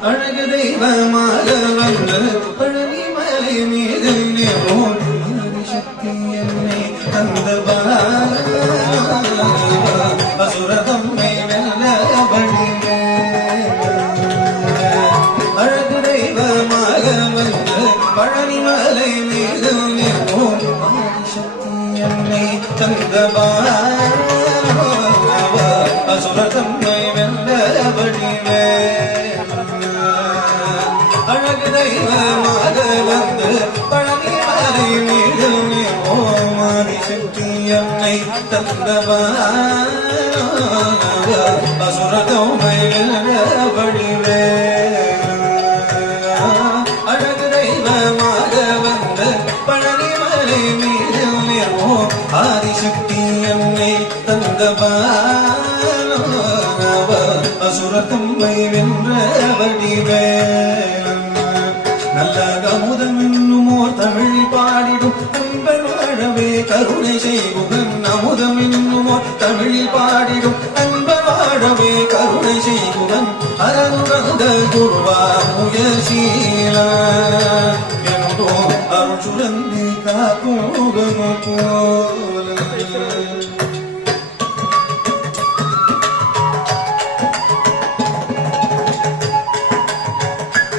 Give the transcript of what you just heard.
அழகு தெய்வமாக வந்து பழனி மலை மீது நிற்போம் சக்தி என்னை தந்தவா அசுரதம்மை வெல்லபடியே அழகு தெய்வமாக வந்து பழனி மலை மீது நிற்போம் சக்தி என்னை தந்தவா அசுரதம்மை வெல்லபடியே அழகு தெய்வமாக வந்து பழனி மலை மீது நிற்போம் ஆதிசக்தி என்னை தந்தவா அசுரதம்மை வெல்லபடியே அழகு தெய்வமாக வந்து பழனி மலை மீது நிற்போம் ஆதிசக்தி என்னை தந்தவா அசுரத்தம்மை வென்ற வடிவே நல்ல அமுதம் என்னுமோர் தமிழில் பாடிடும் அன்பன் வாழவே கருணை செய்குகன் அமுதம் என்னுமோர் தமிழில் பாடிடும் அன்பன் வாழவே கருணை செய்குகன் அருந்த குருவா முயசீல என்றோ அருள் சுரந்தி காக்கும்